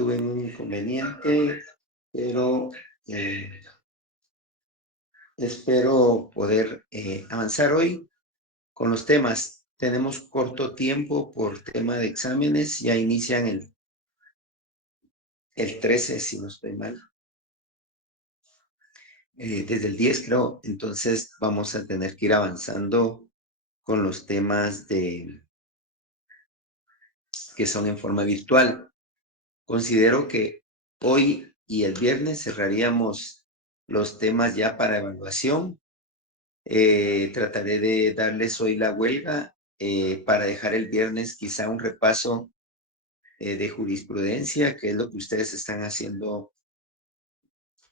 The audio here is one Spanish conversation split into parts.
tuve un inconveniente, pero espero poder avanzar hoy con los temas. Tenemos corto tiempo por tema de exámenes, ya inician el 13, si no estoy mal, desde el 10 creo, entonces vamos a tener que ir avanzando con los temas que son en forma virtual. Considero que hoy y el viernes cerraríamos los temas ya para evaluación. Trataré de darles hoy la huelga para dejar el viernes quizá un repaso de jurisprudencia, que es lo que ustedes están haciendo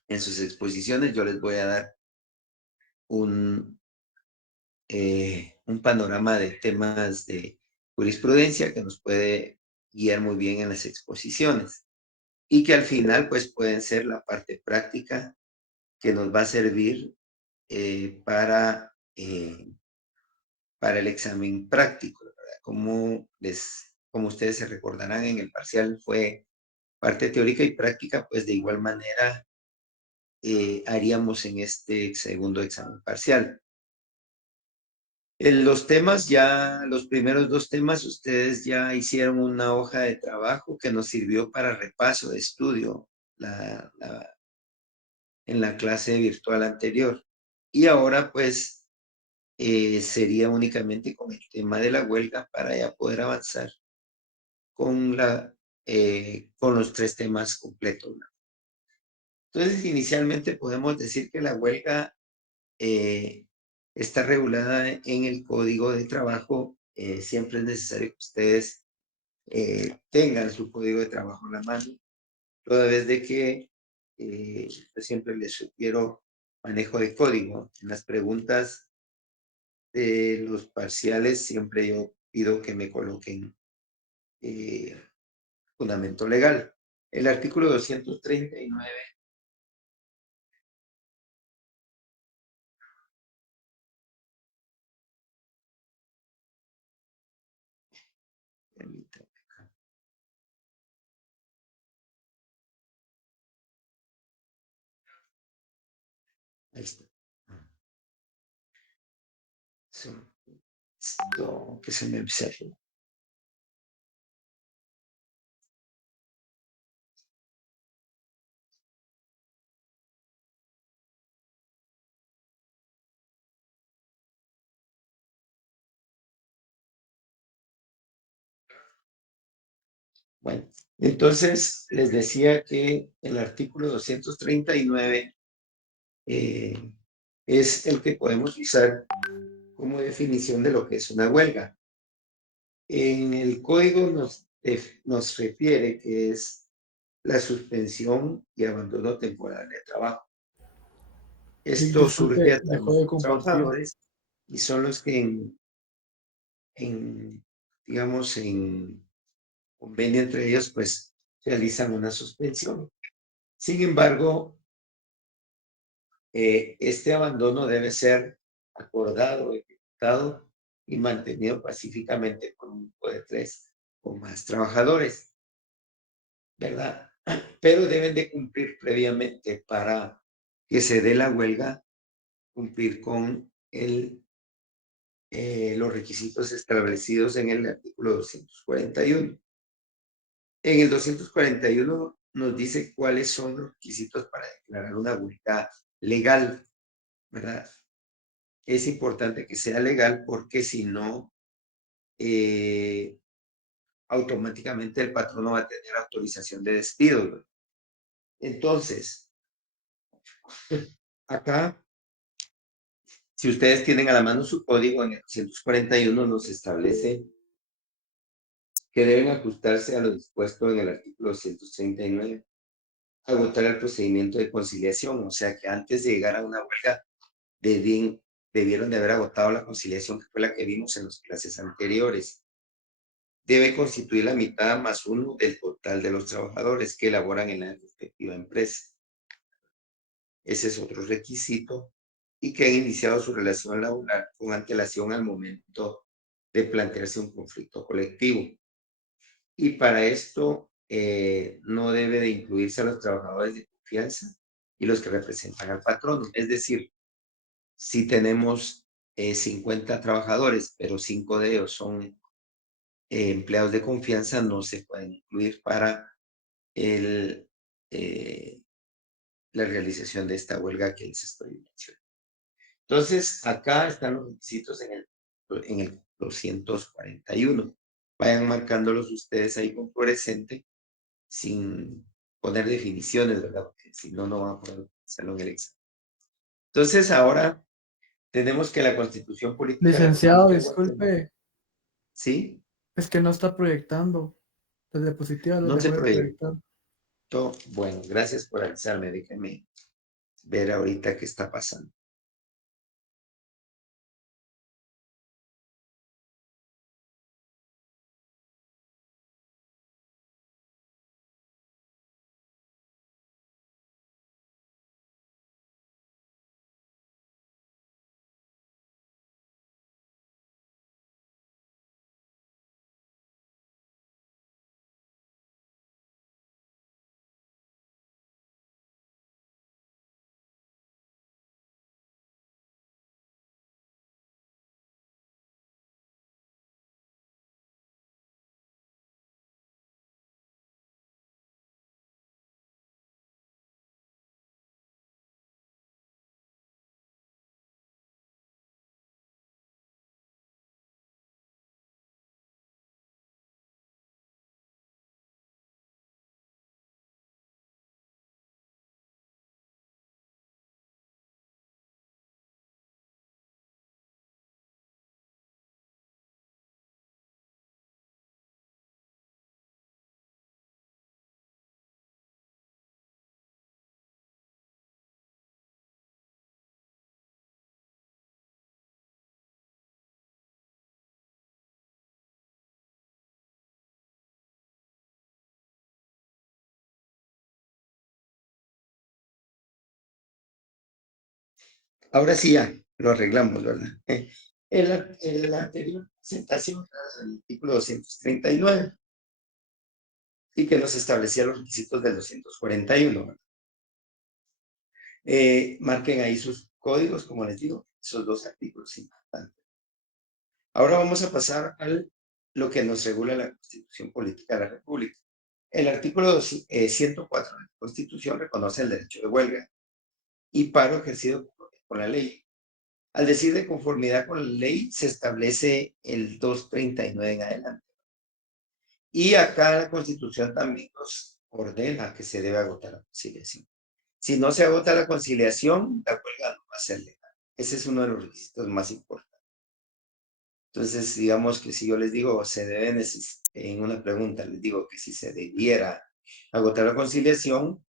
en sus exposiciones. Yo les voy a dar un, un panorama de temas de jurisprudencia que nos puede guiar muy bien en las exposiciones y que al final pues pueden ser la parte práctica que nos va a servir eh, para, eh, para el examen práctico, ¿verdad? Como ustedes se recordarán, en el parcial fue parte teórica y práctica, pues de igual manera haríamos en este segundo examen parcial. En los temas ya, los primeros dos temas, ustedes ya hicieron una hoja de trabajo que nos sirvió para repaso de estudio en la clase virtual anterior. Y ahora pues sería únicamente con el tema de la huelga para ya poder avanzar con, con los tres temas completos, ¿no? Entonces, inicialmente podemos decir que la huelga eh, está regulada en el Código de Trabajo. Siempre es necesario que ustedes tengan su Código de Trabajo en la mano, toda vez de que yo siempre les sugiero manejo de código. En las preguntas de los parciales siempre yo pido que me coloquen eh, fundamento legal. El artículo 239. Ahí está. Esto que se me observa. Bueno, entonces les decía que el artículo 239 es el que podemos usar como definición de lo que es una huelga. En el código nos refiere que es la suspensión y abandono temporal de trabajo. Esto surge Disculpe, a través dejó de de los compartir. trabajadores y son los que digamos, en convenio entre ellos, pues realizan una suspensión. Sin embargo, este abandono debe ser acordado, ejecutado y mantenido pacíficamente por un grupo de 3 o más trabajadores, ¿verdad? Pero deben de cumplir previamente para que se dé la huelga, cumplir con los requisitos establecidos en el artículo 241. En el 241 nos dice cuáles son los requisitos para declarar una huelga legal, ¿verdad? Es importante que sea legal porque si no, automáticamente el patrono va a tener autorización de despido, ¿no? Entonces, acá, si ustedes tienen a la mano su código, en el 241 nos establece que deben ajustarse a lo dispuesto en el artículo 239, agotar el procedimiento de conciliación, o sea que antes de llegar a una huelga debieron de haber agotado la conciliación, que fue la que vimos en las clases anteriores. Debe constituir la mitad más uno del total de los trabajadores que elaboran en la respectiva empresa. Ese es otro requisito. Y que han iniciado su relación laboral con antelación al momento de plantearse un conflicto colectivo. Y para esto no debe de incluirse a los trabajadores de confianza y los que representan al patrono. Es decir, si tenemos 50 trabajadores, pero 5 de ellos son empleados de confianza, no se pueden incluir para el, eh, la realización de esta huelga que les estoy mencionando. Entonces, acá están los requisitos en el 241. Vayan marcándolos ustedes ahí con fluorescente sin poner definiciones, ¿verdad? Porque si no, no van a poder hacerlo en el examen. Entonces, ahora tenemos que la Constitución Política de la Licenciado, República de Guatemala, disculpe, ¿sí? es que no está proyectando. Las diapositivas las No se dejó de proyectó. proyectar. Bueno, gracias por avisarme. Déjenme ver ahorita qué está pasando. Ahora sí ya lo arreglamos, ¿verdad? En la anterior presentación era el artículo 239 y que nos establecía los requisitos del 241, ¿verdad? Marquen ahí sus códigos, como les digo, esos dos artículos importantes. Ahora vamos a pasar a lo que nos regula la Constitución Política de la República. El artículo 104 de la Constitución reconoce el derecho de huelga y paro ejercido por la ley. Al decir de conformidad con la ley, se establece el 239 en adelante. Y acá la Constitución también nos ordena que se debe agotar la conciliación. Si no se agota la conciliación, la huelga no va a ser legal. Ese es uno de los requisitos más importantes. Entonces, digamos que si yo les digo, se debe, en una pregunta, les digo que si se debiera agotar la conciliación,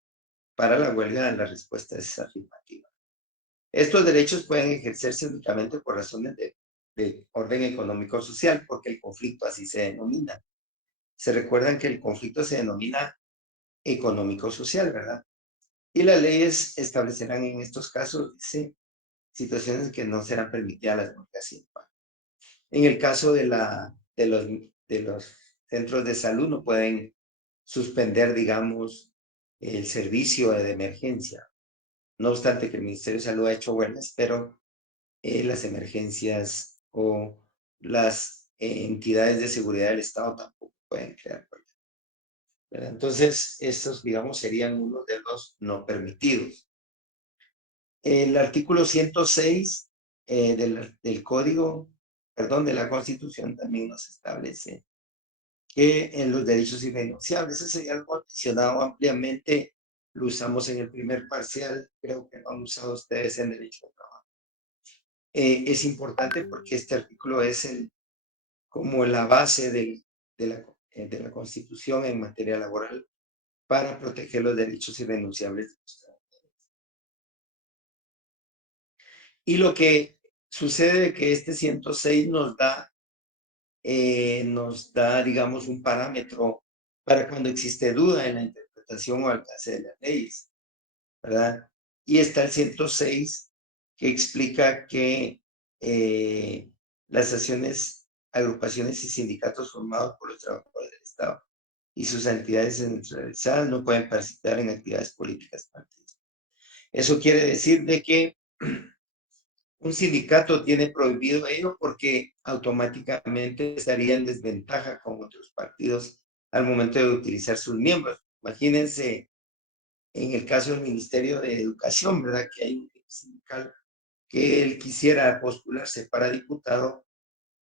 para la huelga la respuesta es afirmativa. Estos derechos pueden ejercerse únicamente por razones de orden económico-social, porque el conflicto así se denomina. Se recuerdan que el conflicto se denomina económico-social, ¿verdad? Y las leyes establecerán en estos casos, dice, situaciones en que no serán permitidas las huelgas sin pago. En el caso de los centros de salud, no pueden suspender, digamos, el servicio de emergencia. No obstante que el Ministerio de Salud ha hecho huelgas, pero las emergencias o las entidades de seguridad del Estado tampoco pueden crear huelgas, ¿verdad? Entonces, estos, digamos, serían uno de los no permitidos. El artículo 106 del Código, perdón, de la Constitución también nos establece que en los derechos irrenunciables, ese ya lo han mencionado ampliamente, lo usamos en el primer parcial, creo que lo han usado ustedes en derecho de trabajo. Es importante porque este artículo es como la base de la Constitución en materia laboral para proteger los derechos irrenunciables de los trabajadores. Y lo que sucede es que este 106 nos da, digamos, un parámetro para cuando existe duda en la interpretación o alcance de las leyes, ¿verdad? Y está el 106 que explica que las acciones, agrupaciones y sindicatos formados por los trabajadores del Estado y sus entidades centralizadas no pueden participar en actividades políticas partidistas. Eso quiere decir de que un sindicato tiene prohibido ello porque automáticamente estaría en desventaja con otros partidos al momento de utilizar sus miembros. Imagínense en el caso del Ministerio de Educación, ¿verdad? Que hay un sindical que él quisiera postularse para diputado,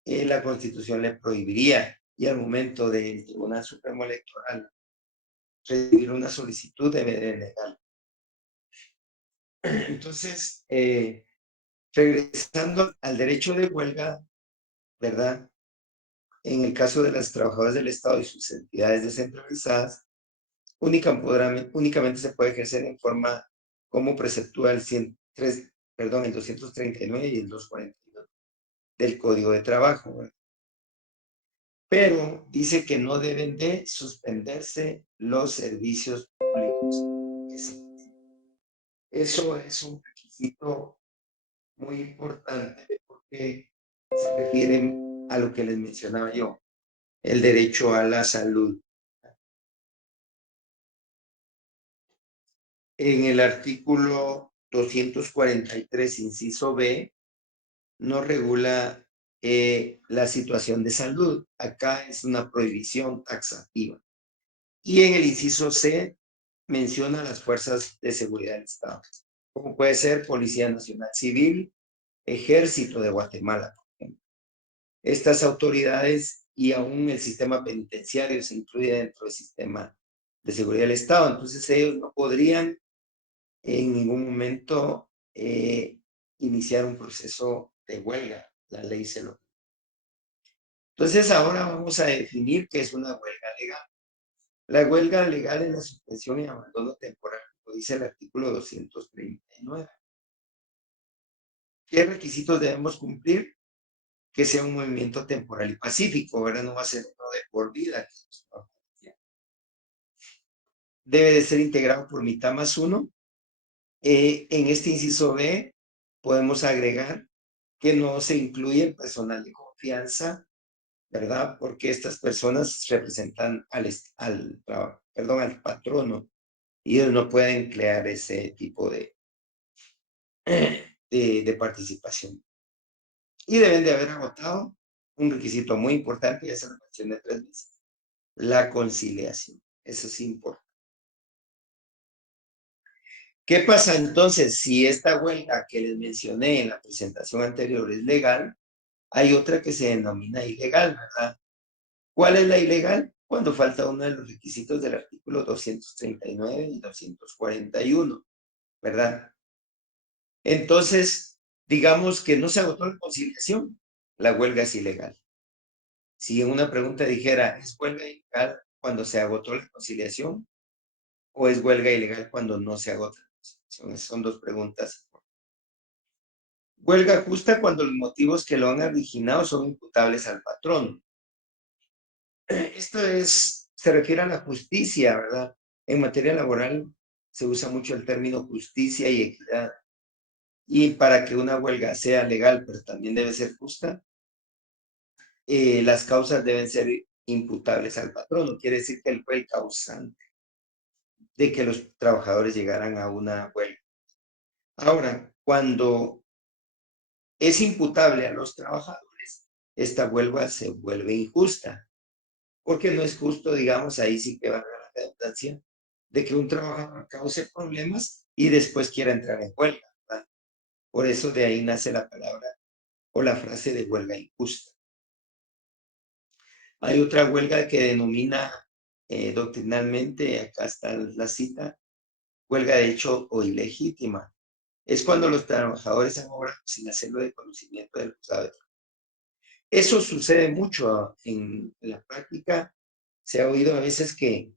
la Constitución le prohibiría y al momento del Tribunal Supremo Electoral recibir una solicitud debe de negar. Entonces, regresando al derecho de huelga, ¿verdad? En el caso de las trabajadoras del Estado y sus entidades descentralizadas, únicamente se puede ejercer en forma como preceptúa el 103, perdón, el 239 y el 242 del Código de Trabajo, ¿verdad? Pero dice que no deben de suspenderse los servicios públicos. Eso es un requisito muy importante porque se refiere a lo que les mencionaba yo, el derecho a la salud. En el artículo 243, inciso B, no regula la situación de salud. Acá es una prohibición taxativa. Y en el inciso C menciona las fuerzas de seguridad del Estado, como puede ser Policía Nacional Civil, Ejército de Guatemala, por ejemplo. Estas autoridades y aún el sistema penitenciario se incluye dentro del sistema de seguridad del Estado. Entonces ellos no podrían en ningún momento iniciar un proceso de huelga. La ley se lo. Entonces ahora vamos a definir qué es una huelga legal. La huelga legal es la suspensión y abandono temporal, como dice el artículo 239. ¿Qué requisitos debemos cumplir? Que sea un movimiento temporal y pacífico, ¿verdad? No va a ser uno de por vida. Debe de ser integrado por mitad más uno. En este inciso B podemos agregar que no se incluye el personal de confianza, ¿verdad? Porque estas personas representan al patrono y ellos no pueden crear ese tipo de participación. Y deben de haber agotado un requisito muy importante, ya se lo mencioné 3 veces, la conciliación. Eso es importante. ¿Qué pasa entonces si esta huelga que les mencioné en la presentación anterior es legal? Hay otra que se denomina ilegal, ¿verdad? ¿Cuál es la ilegal? Cuando falta uno de los requisitos del artículo 239 y 241, ¿verdad? Entonces, digamos que no se agotó la conciliación, la huelga es ilegal. Si en una pregunta dijera, ¿es huelga ilegal cuando se agotó la conciliación o es huelga ilegal cuando no se agota la conciliación? Son dos preguntas. Huelga justa cuando los motivos que lo han originado son imputables al patrón. Esto se refiere a la justicia, ¿verdad? En materia laboral se usa mucho el término justicia y equidad. Y para que una huelga sea legal, pero también debe ser justa, las causas deben ser imputables al patrón. No quiere decir que él fue el causante de que los trabajadores llegaran a una huelga. Ahora, cuando es imputable a los trabajadores, esta huelga se vuelve injusta, porque no es justo, digamos, ahí sí que va a la redundancia, de que un trabajador cause problemas y después quiera entrar en huelga, ¿verdad? Por eso de ahí nace la palabra o la frase de huelga injusta. Hay otra huelga que denomina doctrinalmente, acá está la cita, huelga de hecho o ilegítima. Es cuando los trabajadores han obrado sin hacerlo de conocimiento del juzgado de trabajo. Eso sucede mucho en la práctica. Se ha oído a veces que,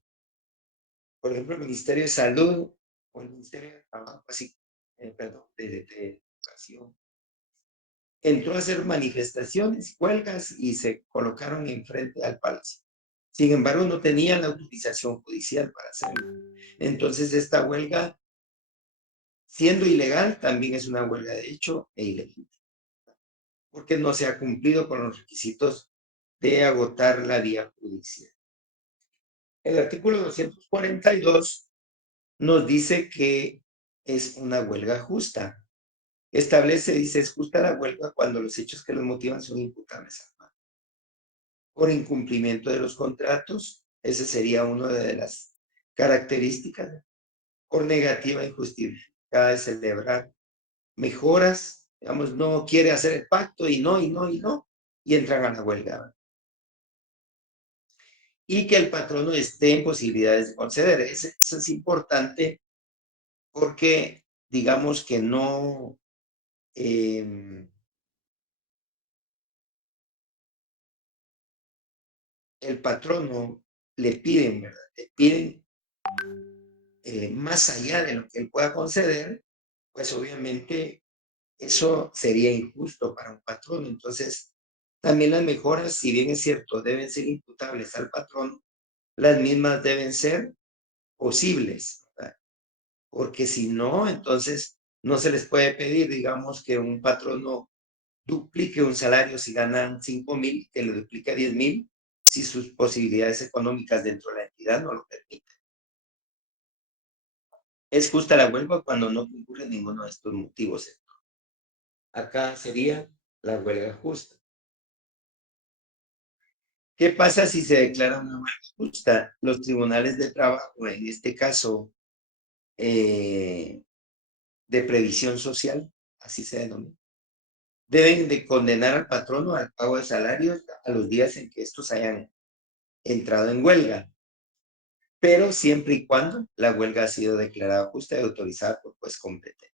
por ejemplo, el Ministerio de Salud o el Ministerio de Trabajo, así, perdón, de Educación, entró a hacer manifestaciones, huelgas y se colocaron enfrente al palacio. Sin embargo, no tenían la autorización judicial para hacerlo. Entonces, esta huelga, siendo ilegal, también es una huelga de hecho e ilegítima, porque no se ha cumplido con los requisitos de agotar la vía judicial. El artículo 242 nos dice que es una huelga justa. Establece, dice, es justa la huelga cuando los hechos que los motivan son imputables al patrón. Por incumplimiento de los contratos, esa sería una de las características. Por negativa injustificada de celebrar mejoras, digamos, no quiere hacer el pacto y no, y no, y no, y entran a la huelga. Y que el patrono esté en posibilidades de conceder. Eso es importante porque, digamos que no, el patrono le piden, ¿verdad? Le piden más allá de lo que él pueda conceder, pues obviamente eso sería injusto para un patrón. Entonces, también las mejoras, si bien es cierto, deben ser imputables al patrón, las mismas deben ser posibles, ¿verdad? Porque si no, entonces no se les puede pedir, digamos, que un patrono duplique un salario si ganan 5,000, que le duplique a 10,000, si sus posibilidades económicas dentro de la entidad no lo permiten. Es justa la huelga cuando no concurre ninguno de estos motivos. Acá sería la huelga justa. ¿Qué pasa si se declara una huelga justa? Los tribunales de trabajo, en este caso de previsión social, así se denomina, deben de condenar al patrono al pago de salarios a los días en que estos hayan entrado en huelga, pero siempre y cuando la huelga ha sido declarada justa y autorizada por juez competente,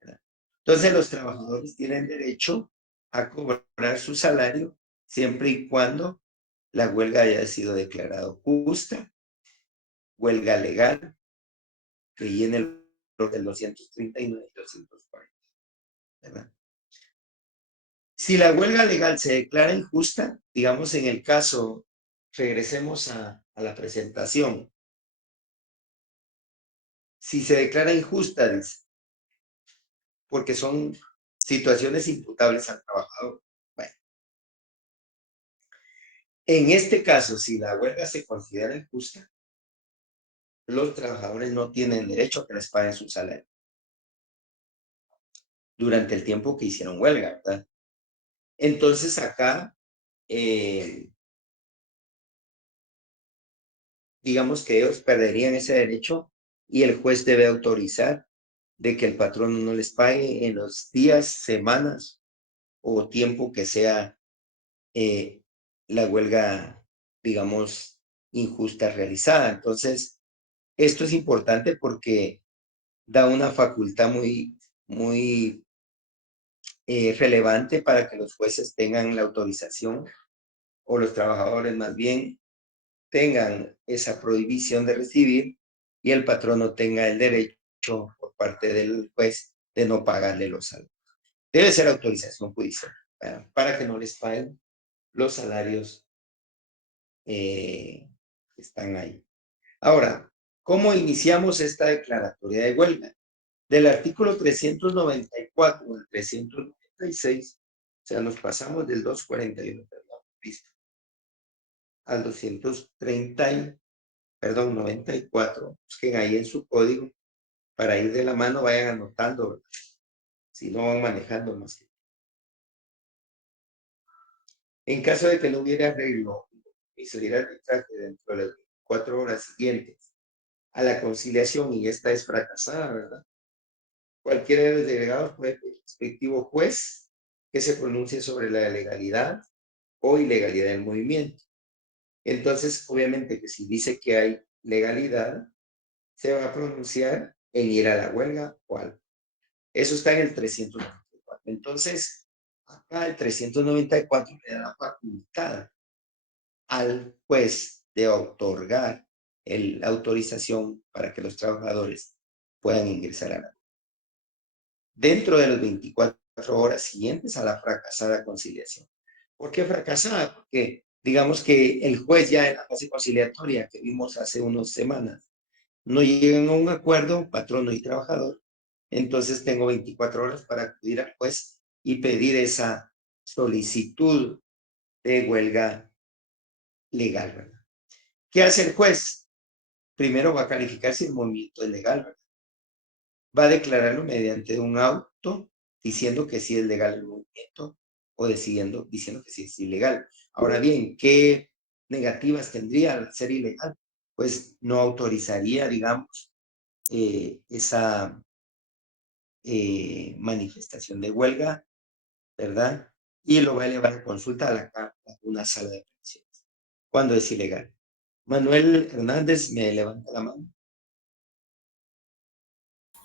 ¿verdad? Entonces los trabajadores tienen derecho a cobrar su salario siempre y cuando la huelga haya sido declarada justa, huelga legal, que llene los del 239 y 240, ¿verdad? Si la huelga legal se declara injusta, digamos en el caso, regresemos a la presentación, si se declara injusta, dice, porque son situaciones imputables al trabajador. Bueno, en este caso, si la huelga se considera injusta, los trabajadores no tienen derecho a que les paguen su salario durante el tiempo que hicieron huelga, ¿verdad? Entonces acá, digamos que ellos perderían ese derecho y el juez debe autorizar de que el patrón no les pague en los días, semanas o tiempo que sea la huelga, digamos, injusta realizada. Entonces, esto es importante porque da una facultad muy relevante para que los jueces tengan la autorización o los trabajadores más bien tengan esa prohibición de recibir y el patrono tenga el derecho por parte del juez de no pagarle los salarios. Debe ser autorización judicial para que no les paguen los salarios que están ahí. Ahora, ¿cómo iniciamos esta declaratoria de huelga? Del artículo 394 al 396, o sea, nos pasamos del 241, perdón, listo, al 230, perdón, 94, busquen ahí en su código, para ir de la mano, vayan anotando, ¿verdad? Si no van manejando más que. En caso de que no hubiera arreglo y se diera arbitraje dentro de las 4 horas siguientes a la conciliación y esta es fracasada, ¿verdad? Cualquiera de los delegados puede pedir al respectivo juez que se pronuncie sobre la legalidad o ilegalidad del movimiento. Entonces, obviamente que si dice que hay legalidad, se va a pronunciar en ir a la huelga o al. Eso está en el 394. Entonces, acá el 394 le da la facultad al juez de otorgar la autorización para que los trabajadores puedan ingresar a la dentro de las 24 horas siguientes a la fracasada conciliación. ¿Por qué fracasada? Porque digamos que el juez ya en la fase conciliatoria que vimos hace unas semanas no llegan a un acuerdo, patrono y trabajador, entonces tengo 24 horas para acudir al juez y pedir esa solicitud de huelga legal, ¿verdad? ¿Qué hace el juez? Primero va a calificar si el movimiento es legal, ¿verdad? Va a declararlo mediante un auto diciendo que sí es legal el movimiento o diciendo que sí es ilegal. Ahora bien, ¿qué negativas tendría al ser ilegal? Pues no autorizaría, digamos, esa manifestación de huelga, ¿verdad? Y lo va a elevar a consulta a una sala de apelaciones, cuando es ilegal. Manuel Hernández me levanta la mano.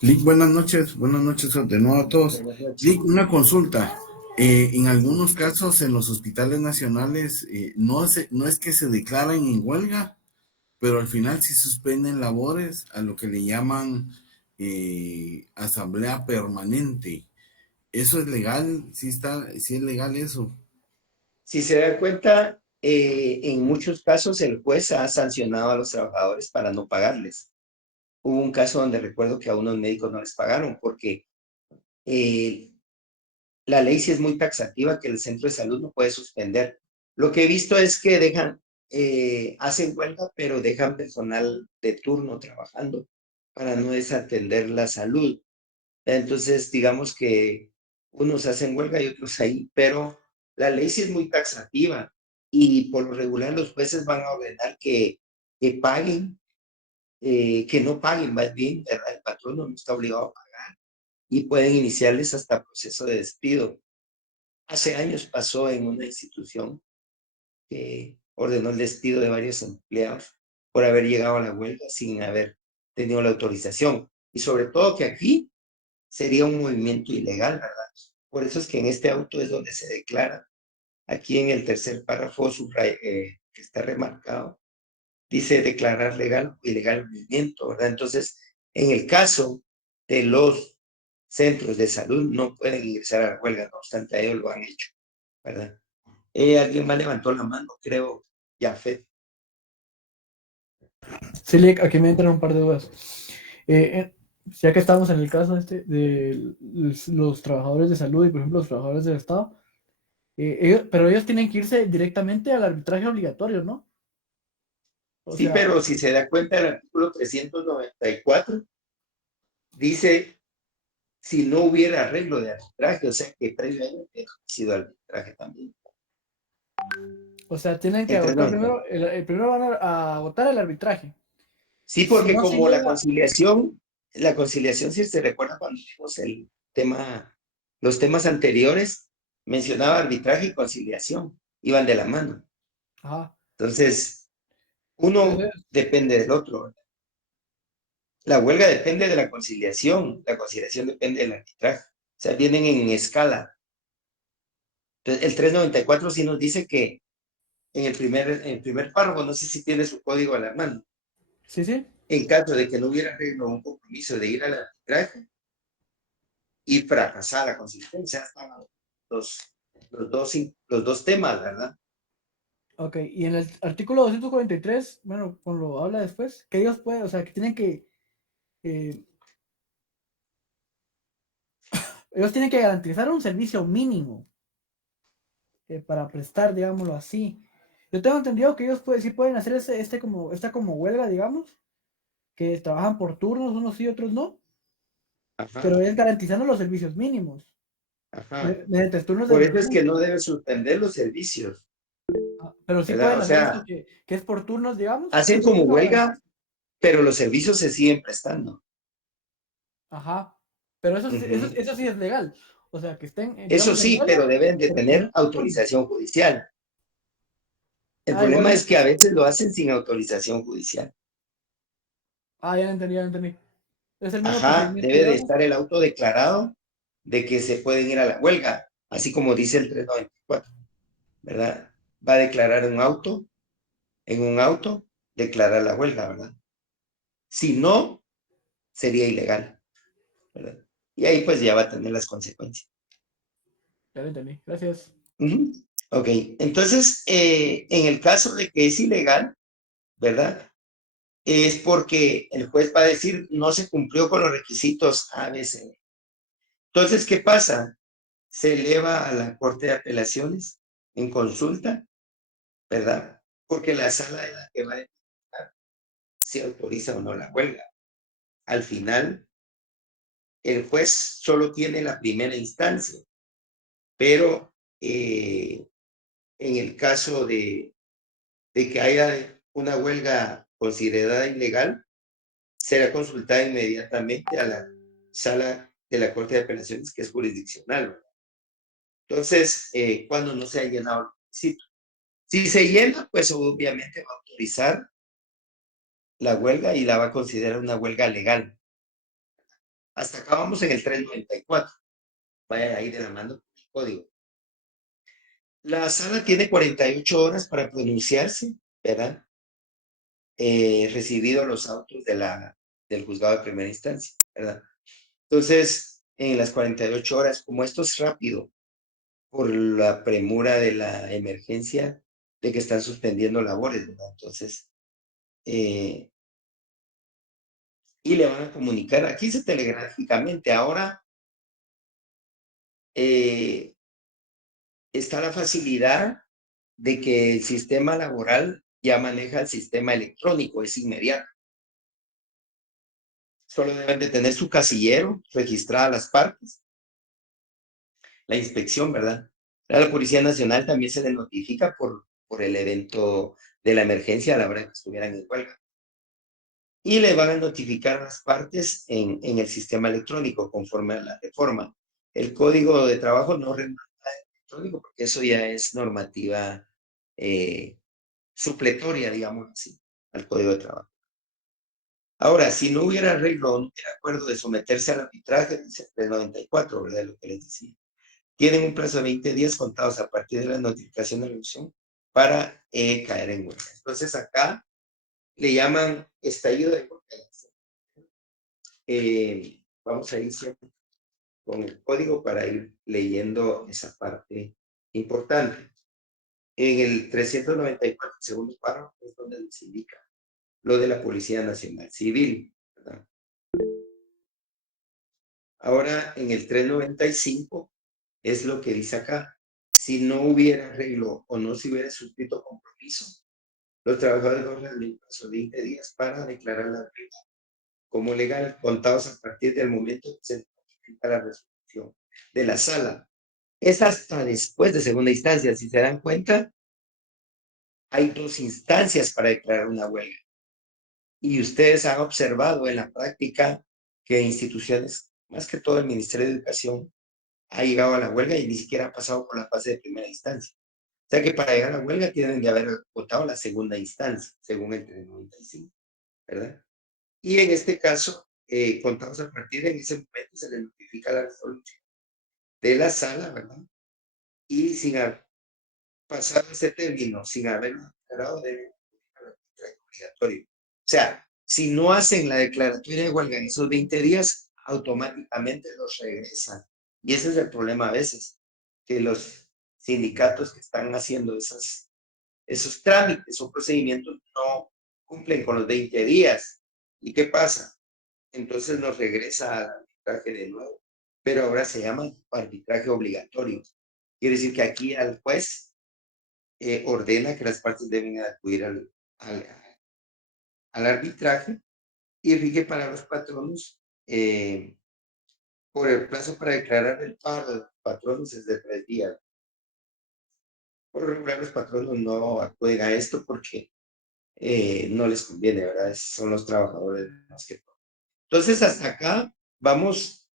Lick, buenas noches de nuevo a todos. Buenas noches. Lick, una consulta. En algunos casos en los hospitales nacionales no es que se declaren en huelga, pero al final sí suspenden labores a lo que le llaman asamblea permanente. ¿Eso es legal? ¿Sí es legal eso? Si se da cuenta, en muchos casos el juez ha sancionado a los trabajadores para no pagarles. Hubo un caso donde recuerdo que a unos médicos no les pagaron porque eh, la ley sí es muy taxativa que el centro de salud no puede suspender. Lo que he visto es que hacen huelga, pero dejan personal de turno trabajando para no desatender la salud. Entonces, digamos que unos hacen huelga y otros ahí, pero la ley sí es muy taxativa y por lo regular los jueces van a ordenar que paguen, que no paguen, más bien, ¿verdad? El patrón no está obligado a pagar y pueden iniciarles hasta proceso de despido. Hace años pasó en una institución que ordenó el despido de varios empleados por haber llegado a la huelga sin haber tenido la autorización. Y sobre todo que aquí sería un movimiento ilegal, ¿verdad? Por eso es que en este auto es donde se declara, aquí en el tercer párrafo que está remarcado, dice declarar legal o ilegal el movimiento, ¿verdad? Entonces, en el caso de los centros de salud, no pueden ingresar a la huelga, no obstante, a ellos lo han hecho, ¿verdad? Alguien más levantó la mano, creo, Jafet. Sí, Lick, aquí me entran un par de dudas. Ya que estamos en el caso este de los trabajadores de salud y, por ejemplo, los trabajadores del Estado, pero ellos tienen que irse directamente al arbitraje obligatorio, ¿no? O Sí, sea, pero si se da cuenta, el artículo 394 dice si no hubiera arreglo de arbitraje, o sea que previamente ha sido arbitraje también. tienen que Entre agotar nosotros. primero, primero van a agotar el arbitraje. Sí, Si porque no se como llega, la conciliación, si se recuerda cuando vimos el tema, los temas anteriores, mencionaba arbitraje y conciliación, iban de la mano. ajá, Entonces, uno entonces, depende del otro. La huelga depende de la conciliación depende del arbitraje. O sea, vienen en escala. Entonces, el 394 sí nos dice que en el primer párrafo, no sé si tiene su código a la mano, sí, sí, en caso de que no hubiera arreglo o un compromiso de ir al arbitraje y fracasar la conciliación, estaban los, los dos temas, ¿verdad? ok. Y en el artículo 243, bueno, cuando habla después, que ellos pueden, o sea, que tienen que, eh, ellos tienen que garantizar un servicio mínimo para prestar, digámoslo así. Yo tengo entendido que ellos sí pueden hacer esta como huelga, digamos, que trabajan por turnos, unos sí, otros no, Ajá, pero es garantizando los servicios mínimos, ajá. mediante turnos de Por eso es que emergencia. no debe suspender los servicios, Pero sí ¿verdad? pueden O hacer esto sea, que es por turnos, digamos. hacen Eso como es lo huelga, pero los servicios se siguen prestando. ajá. Pero Ujú. eso sí es legal. O sea, que estén, Eso digamos, en sí, huelga pero deben de por tener turnos. autorización judicial. El Ah, problema es igualmente. que a veces lo hacen sin autorización judicial. Ah, ya lo entendí, ya lo entendí. Es el mismo Ajá, procedimiento, debe de digamos. estar el auto declarado de que se pueden ir a la huelga, así como dice el 394, ¿verdad? Va a declarar en un auto, declarar la huelga, ¿verdad? Si no, sería ilegal, ¿verdad? Y ahí pues ya va a tener las consecuencias. Ya lo entendí. Gracias. Ujú. Ok, entonces, en el caso de que es ilegal, ¿verdad? Es porque el juez va a decir no se cumplió con los requisitos A, B, C. Entonces, ¿qué pasa? Se eleva a la Corte de Apelaciones en consulta, ¿verdad? Porque la sala de la que va si autoriza o no la huelga. Al final, el juez solo tiene la primera instancia, pero en el caso de que haya una huelga considerada ilegal, será consultada inmediatamente a la sala de la Corte de Apelaciones, que es jurisdiccional, ¿verdad? Entonces, cuando no se ha llenado el requisito. Si se llena, pues obviamente va a autorizar la huelga y la va a considerar una huelga legal. Hasta acá vamos en el 394. Vaya ahí de la mano con el código. La sala tiene 48 horas para pronunciarse, ¿verdad? Recibido los autos del juzgado de primera instancia, ¿verdad? Entonces, en las 48 horas, como esto es rápido, por la premura de la emergencia de que están suspendiendo labores, ¿verdad? Entonces, y le van a comunicar, aquí dice telegráficamente, ahora está la facilidad de que el sistema laboral ya maneja el sistema electrónico, es inmediato. Solo deben de tener su casillero, registradas las partes, la inspección, ¿verdad? A la Policía Nacional también se le notifica por el evento de la emergencia a la hora que estuvieran en huelga. Y le van a notificar a las partes en el sistema electrónico conforme a la reforma. El código de trabajo no regula el electrónico porque eso ya es normativa supletoria, digamos así, al código de trabajo. Ahora, si no hubiera arreglo o no hubiera acuerdo de someterse al arbitraje, dice el 94, ¿verdad? Lo que les decía. Tienen un plazo de 20 días contados a partir de la notificación de la elección para caer en huelga. Entonces acá le llaman estallido de huelga. Vamos a ir siempre con el código para ir leyendo esa parte importante. En el 394, segundo párrafo, es donde se indica lo de la Policía Nacional Civil, ¿verdad? Ahora, en el 395 es lo que dice acá. Si no hubiera arreglo o no se hubiera suscrito compromiso, los trabajadores ahorran un plazo de 20 días para declarar la regla como legal, contados a partir del momento que se notifica la resolución de la sala. Es hasta después de segunda instancia. Si se dan cuenta, hay dos instancias para declarar una huelga. Y ustedes han observado en la práctica que instituciones, más que todo el Ministerio de Educación, ha llegado a la huelga y ni siquiera ha pasado por la fase de primera instancia. O sea que para llegar a la huelga tienen de haber votado la segunda instancia, según el 395, ¿verdad? Y en este caso, contados a partir de ese momento, se le notifica la resolución de la sala, ¿verdad? Y sin haber pasado ese término, sin haberlo declarado, debe obligatorio. O sea, si no hacen la declaratoria de huelga en esos 20 días, automáticamente los regresan. Y ese es el problema a veces, que los sindicatos que están haciendo esos trámites o procedimientos no cumplen con los 20 días. ¿Y qué pasa? Entonces nos regresa al arbitraje de nuevo, pero ahora se llama arbitraje obligatorio. Quiere decir que aquí al juez ordena que las partes deben acudir al arbitraje y rige para los patronos por el plazo para declarar el paro de los patronos es de 3 días. Por lo regular los patronos no acuden a esto porque no les conviene, ¿verdad? Son los trabajadores más que todo. Entonces hasta acá vamos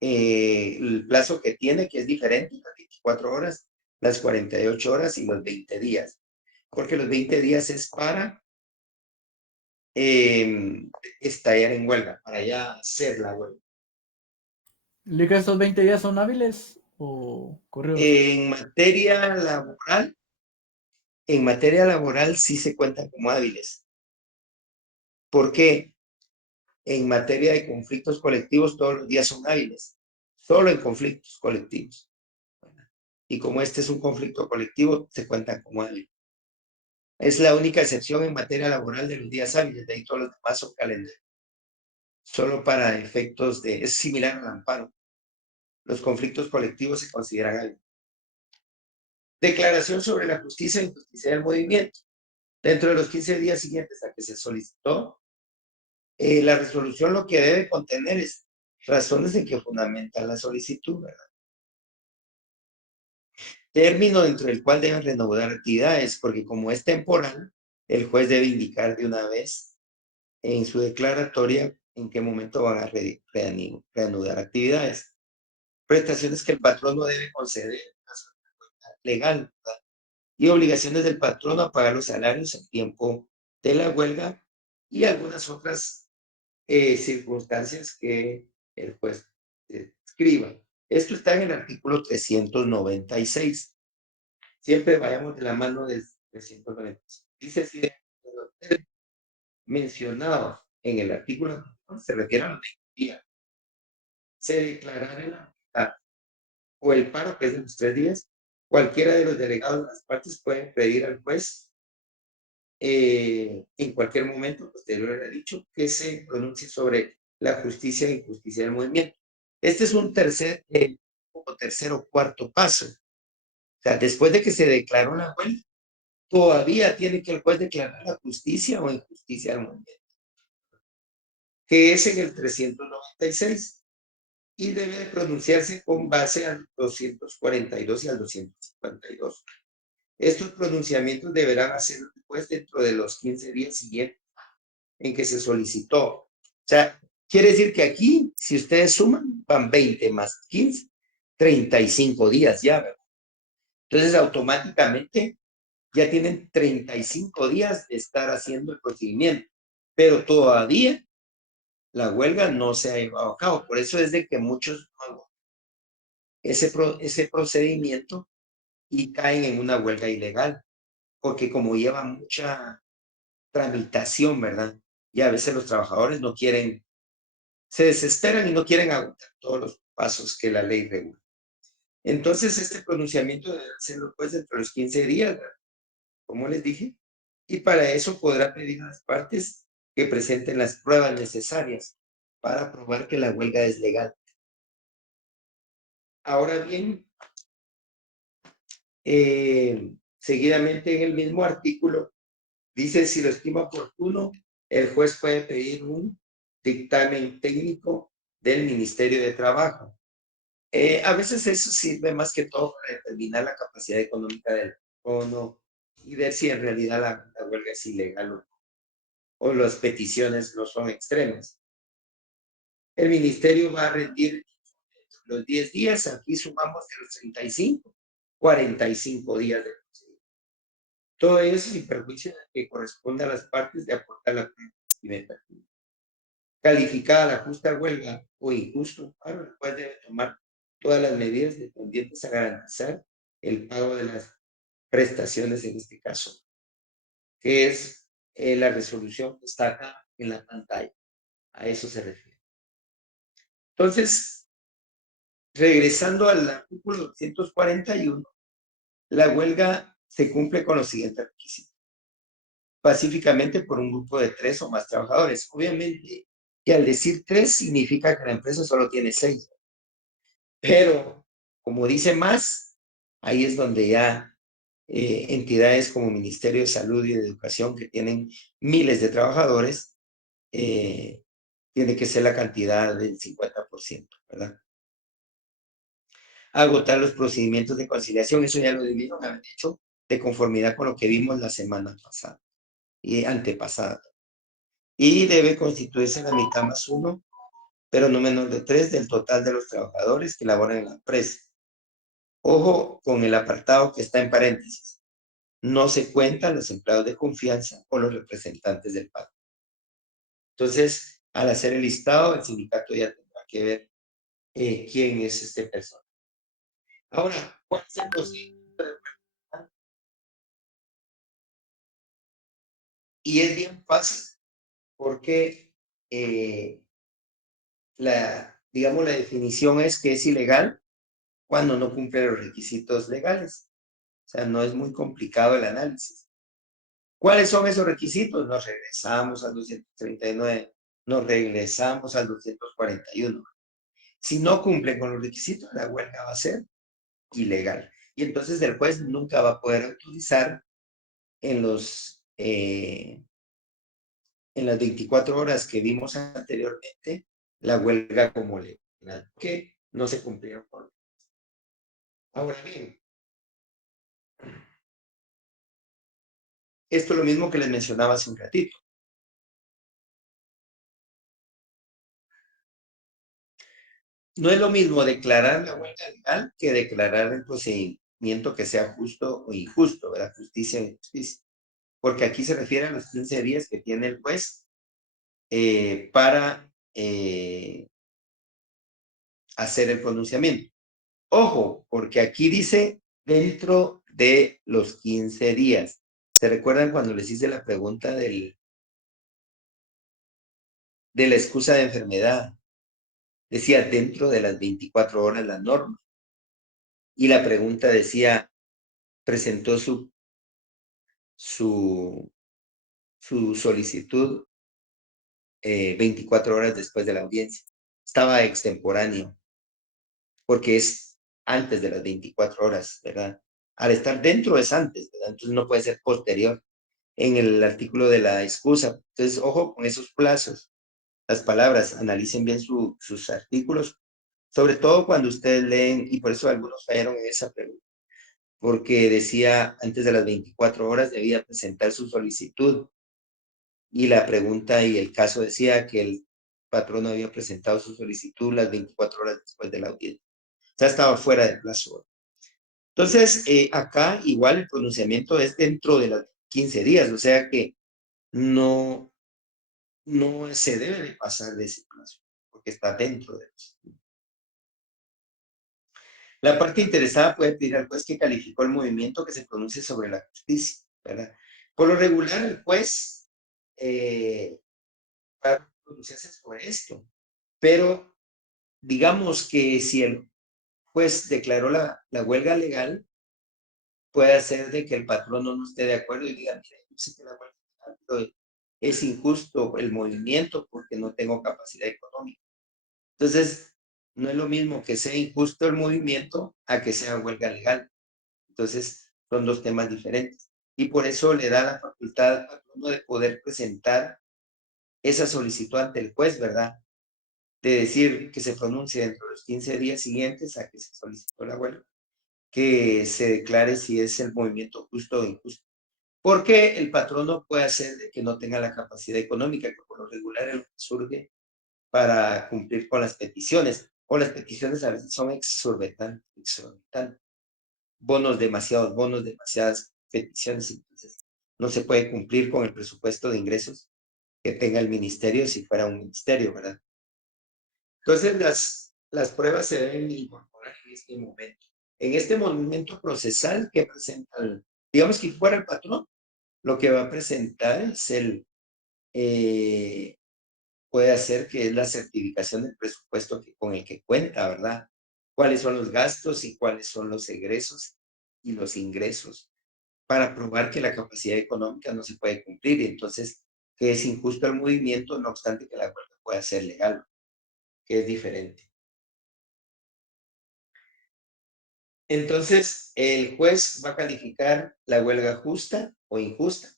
el plazo que tiene, que es diferente, las 24 horas, las 48 horas y los 20 días. Porque los 20 días es para estallar en huelga, para ya hacer la huelga. ¿Que estos 20 días son hábiles o correos? En materia laboral sí se cuentan como hábiles. ¿Por qué? En materia de conflictos colectivos todos los días son hábiles, solo en conflictos colectivos. Y como este es un conflicto colectivo, se cuentan como hábiles. Es la única excepción en materia laboral de los días hábiles, de ahí todos los demás son calendarios. Solo para efectos es similar al amparo. Los conflictos colectivos se consideran hábiles. Declaración sobre la justicia e injusticia del movimiento. Dentro de los 15 días siguientes a que se solicitó La resolución lo que debe contener es razones en que fundamentan la solicitud, ¿verdad? Término dentro del cual deben renovar actividades, porque como es temporal, el juez debe indicar de una vez en su declaratoria en qué momento van a reanudar actividades. Prestaciones que el patrono debe conceder legal, ¿verdad? Y obligaciones del patrono a pagar los salarios en tiempo de la huelga y algunas otras circunstancias que el juez escriba. Esto está en el artículo 396. Siempre vayamos de la mano del 396. Dice si mencionado en el artículo se refiere a los 20 días. Se declarará en la mitad o el paro, que es de los 3 días, cualquiera de los delegados de las partes puede pedir al juez en cualquier momento posterior al dicho que se pronuncie sobre la justicia e injusticia del movimiento. Este es un tercer o cuarto paso. O sea, después de que se declaró la huelga, todavía tiene que el juez declarar la justicia o injusticia del movimiento, que es en el 396, y debe de pronunciarse con base al 242 y al 252. Estos pronunciamientos deberán hacerlo después dentro de los 15 días siguientes en que se solicitó. O sea, quiere decir que aquí, si ustedes suman, van 20 más 15, 35 días ya, ¿verdad? Entonces, automáticamente ya tienen 35 días de estar haciendo el procedimiento, pero todavía la huelga no se ha llevado a cabo. Por eso es de que muchos no hagan ese procedimiento y caen en una huelga ilegal, porque como lleva mucha tramitación, ¿verdad? Y a veces los trabajadores no quieren, se desesperan y no quieren aguantar todos los pasos que la ley regula. Entonces, este pronunciamiento debe hacerlo pues dentro de los 15 días, ¿verdad? Como les dije, y para eso podrá pedir a las partes que presenten las pruebas necesarias para probar que la huelga es legal. Ahora bien, seguidamente en el mismo artículo dice, si lo estima oportuno, el juez puede pedir un dictamen técnico del Ministerio de Trabajo. A veces eso sirve más que todo para determinar la capacidad económica del patrono y ver si en realidad la huelga es ilegal o las peticiones no son extremas. El ministerio va a rendir los 10 días, aquí sumamos de los 35, 45 días de procedimiento. Todo eso sin perjuicio de que corresponde a las partes de aportar la prueba calificada la justa huelga o injusto paro, el cual debe tomar todas las medidas tendientes a garantizar el pago de las prestaciones en este caso, que es la resolución que está acá en la pantalla. A eso se refiere. Entonces, regresando al artículo 241, la huelga se cumple con los siguientes requisitos. Pacíficamente por un grupo de 3 o más trabajadores. Obviamente, que al decir 3 significa que la empresa solo tiene 6. Pero, como dice más, ahí es donde ya entidades como Ministerio de Salud y de Educación, que tienen miles de trabajadores, tiene que ser la cantidad del 50%, ¿verdad? Agotar los procedimientos de conciliación, eso ya lo debieron haber hecho de conformidad con lo que vimos la semana pasada y antepasada. Y debe constituirse la mitad más uno, pero no menor de 3 del total de los trabajadores que laboran en la empresa. Ojo con el apartado que está en paréntesis. No se cuentan los empleados de confianza o los representantes del patrón. Entonces, al hacer el listado, el sindicato ya tendrá que ver quién es este persona. Ahora, ¿cuál es el procedimiento de huelga? Y es bien fácil porque digamos, la definición es que es ilegal cuando no cumple los requisitos legales. O sea, no es muy complicado el análisis. ¿Cuáles son esos requisitos? Nos regresamos al 239, nos regresamos al 241. Si no cumple con los requisitos, la huelga va a ser ilegal. Y entonces el juez nunca va a poder autorizar en los en las 24 horas que vimos anteriormente la huelga como legal, que no se cumplieron por. Ahora bien, esto es lo mismo que les mencionaba hace un ratito. No es lo mismo declarar la huelga legal que declarar el procedimiento que sea justo o injusto, ¿verdad? Justicia o injusticia. Porque aquí se refiere a los 15 días que tiene el juez para hacer el pronunciamiento. Ojo, porque aquí dice dentro de los 15 días. ¿Se recuerdan cuando les hice la pregunta de la excusa de enfermedad? Decía dentro de las 24 horas la norma. Y la pregunta decía, presentó su solicitud 24 horas después de la audiencia. Estaba extemporáneo, porque es antes de las 24 horas, ¿verdad? Al estar dentro es antes, ¿verdad? Entonces no puede ser posterior en el artículo de la excusa. Entonces, ojo con esos plazos. Las palabras, analicen bien sus artículos, sobre todo cuando ustedes leen, y por eso algunos fallaron en esa pregunta, porque decía antes de las 24 horas debía presentar su solicitud, y la pregunta y el caso decía que el patrón había presentado su solicitud las 24 horas después de la audiencia. O sea, estaba fuera de plazo. Entonces, acá igual el pronunciamiento es dentro de los 15 días, o sea que no se debe de pasar de ese plazo, porque está dentro de eso. La parte interesada puede pedir al juez que calificó el movimiento que se pronuncie sobre la justicia, ¿verdad? Por lo regular, el juez va a pronunciarse sobre esto, pero digamos que si el juez declaró la huelga legal, puede hacer de que el patrón no esté de acuerdo y diga, mire, yo sé que la huelga es legal, pero es injusto el movimiento porque no tengo capacidad económica. Entonces, no es lo mismo que sea injusto el movimiento a que sea huelga legal. Entonces, son dos temas diferentes. Y por eso le da la facultad al patrono de poder presentar esa solicitud ante el juez, ¿verdad? De decir que se pronuncie dentro de los 15 días siguientes a que se solicitó la huelga, que se declare si es el movimiento justo o injusto. Porque el patrono puede hacer de que no tenga la capacidad económica, que por lo regular es lo que surge para cumplir con las peticiones. O las peticiones a veces son exorbitantes. Demasiados bonos, demasiadas peticiones. Entonces, no se puede cumplir con el presupuesto de ingresos que tenga el ministerio si fuera un ministerio, ¿verdad? Entonces, las pruebas se deben incorporar en este momento. En este momento procesal que presenta, digamos que fuera el patrón, lo que va a presentar es puede hacer que es la certificación del presupuesto con el que cuenta, ¿verdad? Cuáles son los gastos y cuáles son los egresos y los ingresos, para probar que la capacidad económica no se puede cumplir. Y entonces, que es injusto el movimiento, no obstante que la huelga pueda ser legal, que es diferente. Entonces, el juez va a calificar la huelga justa o injusta,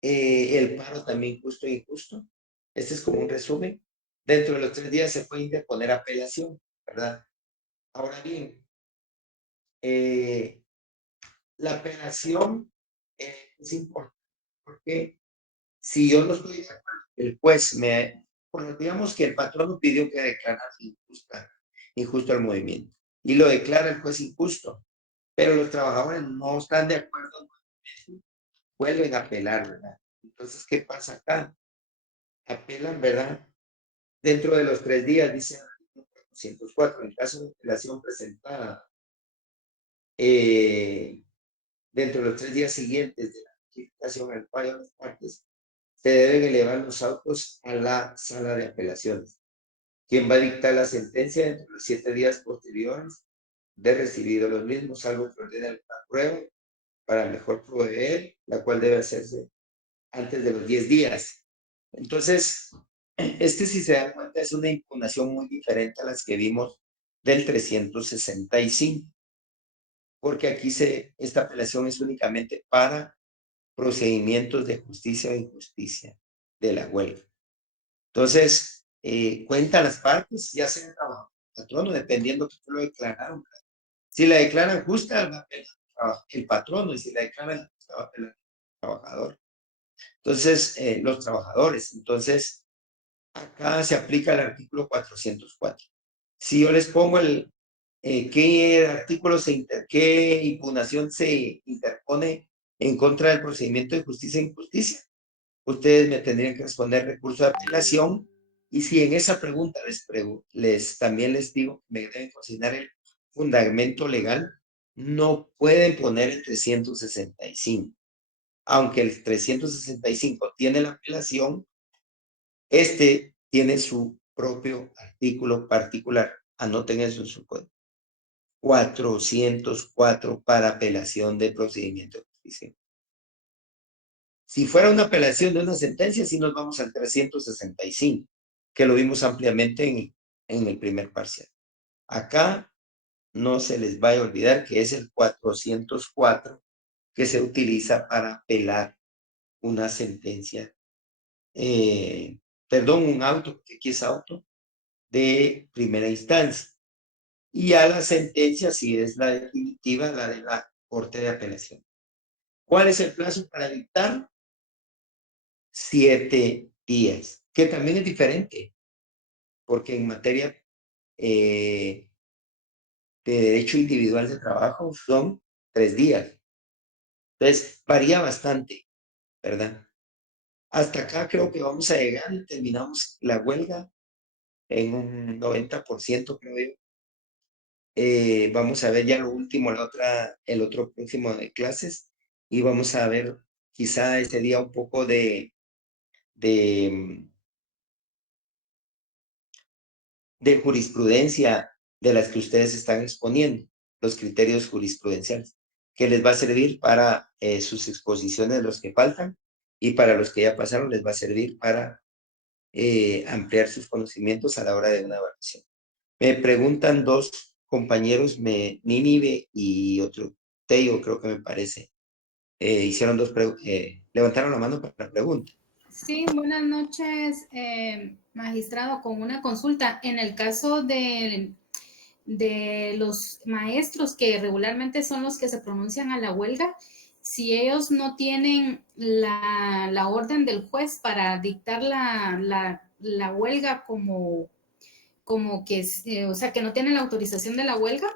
el paro también justo e injusto. Este es como un resumen. Dentro de los 3 días se puede interponer apelación, ¿verdad? Ahora bien, la apelación es importante porque si yo no estoy de acuerdo, el juez bueno, digamos que el patrono pidió que declarase injusto el movimiento y lo declara el juez injusto, pero los trabajadores no están de acuerdo, vuelven a apelar, ¿verdad? Entonces, ¿qué pasa acá? Apelan, ¿verdad? Dentro de los 3 días, dice el artículo 404, en caso de apelación presentada dentro de los 3 días siguientes de la notificación al fallo de las partes, se deben elevar los autos a la sala de apelaciones, quien va a dictar la sentencia dentro de los 7 días posteriores de recibido los mismos, salvo que ordene la prueba para mejor proveer, la cual debe hacerse antes de los 10 días. Entonces, si se dan cuenta, es una impugnación muy diferente a las que vimos del 365, porque aquí esta apelación es únicamente para procedimientos de justicia o injusticia. de la huelga. Entonces, cuentan las partes, ya sea el trabajador o el patrono, dependiendo que lo declararon. Si la declaran justa, va a apelar el patrono, y si la declaran justa, va a apelar el trabajador. Entonces, los trabajadores. Entonces, acá se aplica el artículo 404. Si yo les pongo qué artículo qué impugnación se interpone en contra del procedimiento de justicia e injusticia, ustedes me tendrían que responder recurso de apelación. Y si en esa pregunta también les digo que me deben consignar el fundamento legal, no pueden poner el 365. Aunque el 365 tiene la apelación, este tiene su propio artículo particular. Anoten eso en su código. 404 para apelación de procedimiento de justicia. Si fuera una apelación de una sentencia, sí nos vamos al 365, que lo vimos ampliamente en el primer parcial. Acá no se les vaya a olvidar que es el 404 que se utiliza para apelar una sentencia, un auto, que aquí es auto, de primera instancia. Y a la sentencia sí es la definitiva, la de la Corte de Apelación. ¿Cuál es el plazo para dictar? 7 días, que también es diferente, porque en materia de derecho individual de trabajo son 3 días. Entonces, varía bastante, ¿verdad? Hasta acá creo que vamos a llegar y terminamos la huelga en un 90%, creo yo. Vamos a ver ya lo último, el otro próximo de clases, y vamos a ver quizá ese día un poco de jurisprudencia de las que ustedes están exponiendo, los criterios jurisprudenciales, que les va a servir para sus exposiciones, los que faltan, y para los que ya pasaron les va a servir para ampliar sus conocimientos a la hora de una evaluación. Me preguntan dos compañeros, Nínive y otro Teo, creo que me parece, hicieron levantaron la mano para la pregunta. Sí, buenas noches, magistrado, con una consulta. En el caso de los maestros que regularmente son los que se pronuncian a la huelga, si ellos no tienen la orden del juez para dictar la huelga como que, o sea, que no tienen la autorización de la huelga,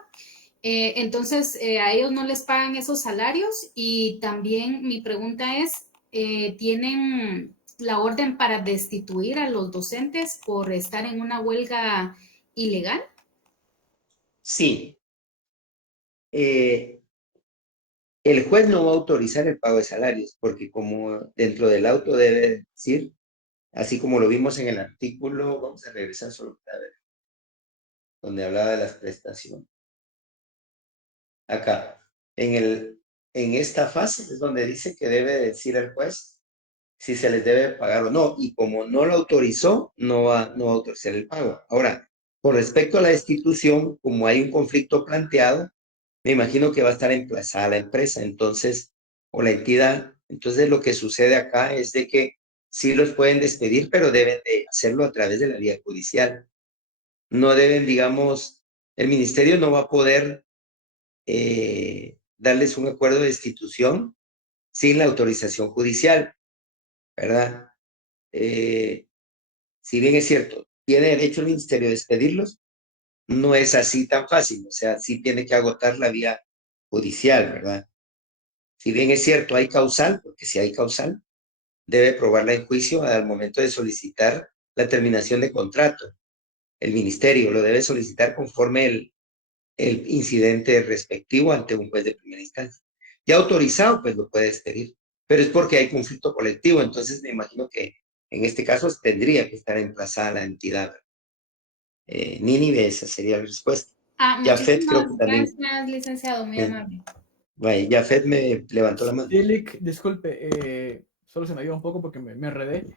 entonces a ellos no les pagan esos salarios. Y también mi pregunta es, ¿tienen la orden para destituir a los docentes por estar en una huelga ilegal? Sí. El juez no va a autorizar el pago de salarios, porque como dentro del auto debe decir, así como lo vimos en el artículo, vamos a regresar solo para ver, donde hablaba de las prestaciones. Acá, en esta fase es donde dice que debe decir el juez si se les debe pagar o no, y como no lo autorizó, no va a autorizar el pago. Ahora, con respecto a la destitución, como hay un conflicto planteado, me imagino que va a estar emplazada la empresa, entonces, o la entidad. Entonces, lo que sucede acá es de que sí los pueden despedir, pero deben de hacerlo a través de la vía judicial. No deben, digamos, el ministerio no va a poder darles un acuerdo de destitución sin la autorización judicial, ¿verdad? Si bien es cierto, tiene derecho el ministerio a despedirlos, no es así tan fácil, o sea, sí tiene que agotar la vía judicial, ¿verdad? Si bien es cierto, hay causal, porque si hay causal, debe probarla en juicio al momento de solicitar la terminación de contrato. El ministerio lo debe solicitar conforme el incidente respectivo ante un juez de primera instancia. Ya autorizado, pues lo puede despedir, pero es porque hay conflicto colectivo, entonces me imagino que en este caso tendría que estar emplazada la entidad. Nínive, esa sería la respuesta. Jafet creo que Muchísimas también. gracias, licenciado, muy amable. Vaya, Jafet me levantó la mano. Dilic, disculpe, solo se me dio un poco porque me enredé.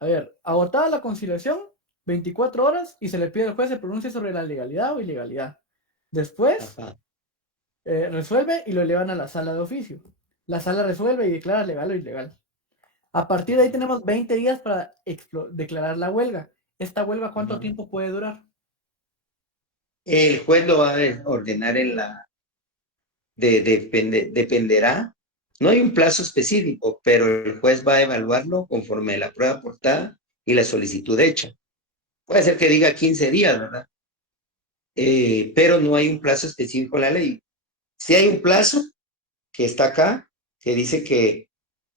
A ver, agotada la conciliación, 24 horas y se le pide al juez se pronuncie sobre la legalidad o ilegalidad. Después resuelve y lo elevan a la sala de oficio. La sala resuelve y declara legal o ilegal. A partir de ahí tenemos 20 días para declarar la huelga. ¿Esta huelga cuánto Ajá. tiempo puede durar? El juez lo va a ordenar dependerá. No hay un plazo específico, pero el juez va a evaluarlo conforme a la prueba aportada y la solicitud hecha. Puede ser que diga 15 días, ¿verdad? Pero no hay un plazo específico en la ley. Si hay un plazo que está acá, que dice que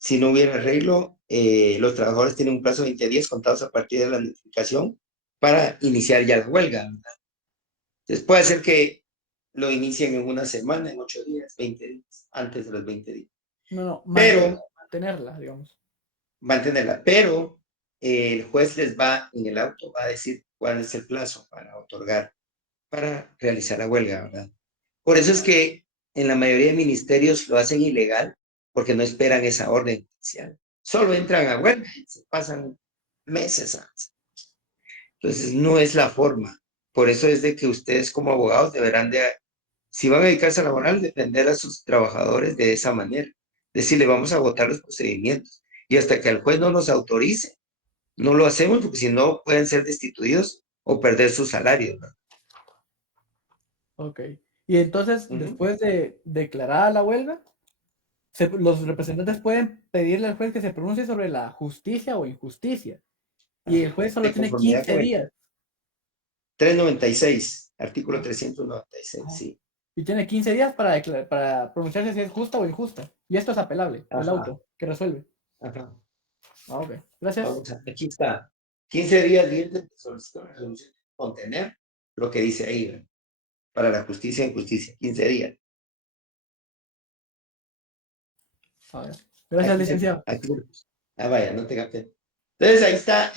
si no hubiera arreglo, los trabajadores tienen un plazo de 20 días contados a partir de la notificación para iniciar ya la huelga, ¿verdad? Entonces puede ser que lo inicien en una semana, en 8 días, 20 días, antes de los 20 días. No, Pero, mantenerla, digamos. mantenerla, pero el juez les va, en el auto, va a decir cuál es el plazo para otorgar, para realizar la huelga, ¿verdad? Por eso es que en la mayoría de ministerios lo hacen ilegal, porque no esperan esa orden judicial. Solo entran a huelga y se pasan meses antes. Entonces, no es la forma. Por eso es de que ustedes como abogados deberán de, si van a dedicarse a laboral, defender a sus trabajadores de esa manera. Decirle, vamos a votar los procedimientos. Y hasta que el juez no nos autorice, no lo hacemos, porque si no pueden ser destituidos o perder su salario, ¿no? Ok. Y entonces, después de declarada la huelga, los representantes pueden pedirle al juez que se pronuncie sobre la justicia o injusticia. Y el juez solo De tiene conformidad 15 con el días. 396, artículo 396, sí. Y tiene 15 días para pronunciarse si es justa o injusta. Y esto es apelable, el Ajá, auto, que resuelve. ajá. Ok, gracias. Aquí está. 15 días libres de solicitar la resolución. Contener lo que dice ahí, ¿verdad? Para la justicia en justicia. 15 días. A ver. Gracias, Aquí, licenciado. aquí. Vaya, no tenga pena. Entonces, ahí está.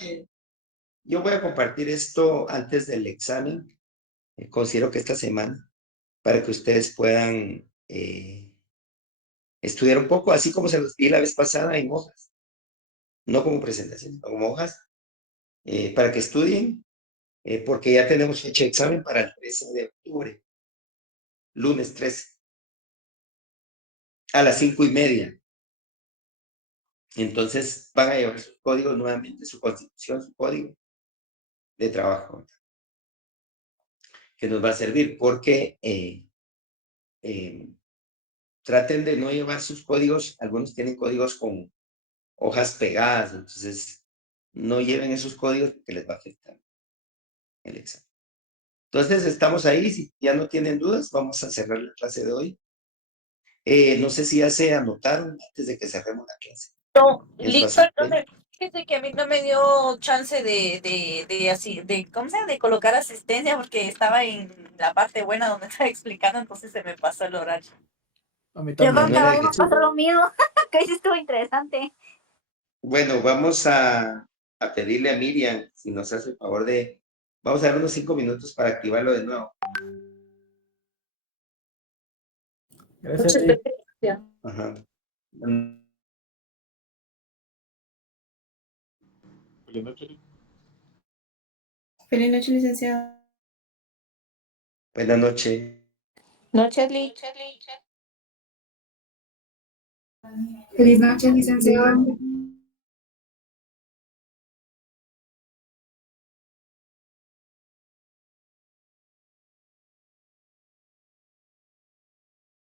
Yo voy a compartir esto antes del examen. Considero que esta semana, para que ustedes puedan estudiar un poco, así como se los di la vez pasada en hojas. No como presentación, sino como hojas, para que estudien, porque ya tenemos fecha de examen para el 13 de octubre, lunes 13, a las 5:30. Entonces van a llevar sus códigos nuevamente, su constitución, su código de trabajo, que nos va a servir porque traten de no llevar sus códigos, algunos tienen códigos con hojas pegadas, entonces no lleven esos códigos porque les va a afectar el examen. Entonces estamos ahí, si ya no tienen dudas, vamos a cerrar la clase de hoy. No sé si ya se anotaron antes de que cerremos la clase. No, En su perdón, fíjese que a mí no me dio chance ¿cómo se llama? De colocar asistencia porque estaba en la parte buena donde estaba explicando, entonces se me pasó el horario. A mí Yo también. creo que a mí Manuela, me pasó lo mismo, que sí estuvo interesante. bueno, vamos a pedirle a Miriam si nos hace el favor de, vamos a dar unos 5 minutos para activarlo de nuevo. Gracias, Muchas Lee. gracias. Ajá. Feliz noche, licenciado. Buenas noches. Noches, Lee. Feliz noche, licenciado.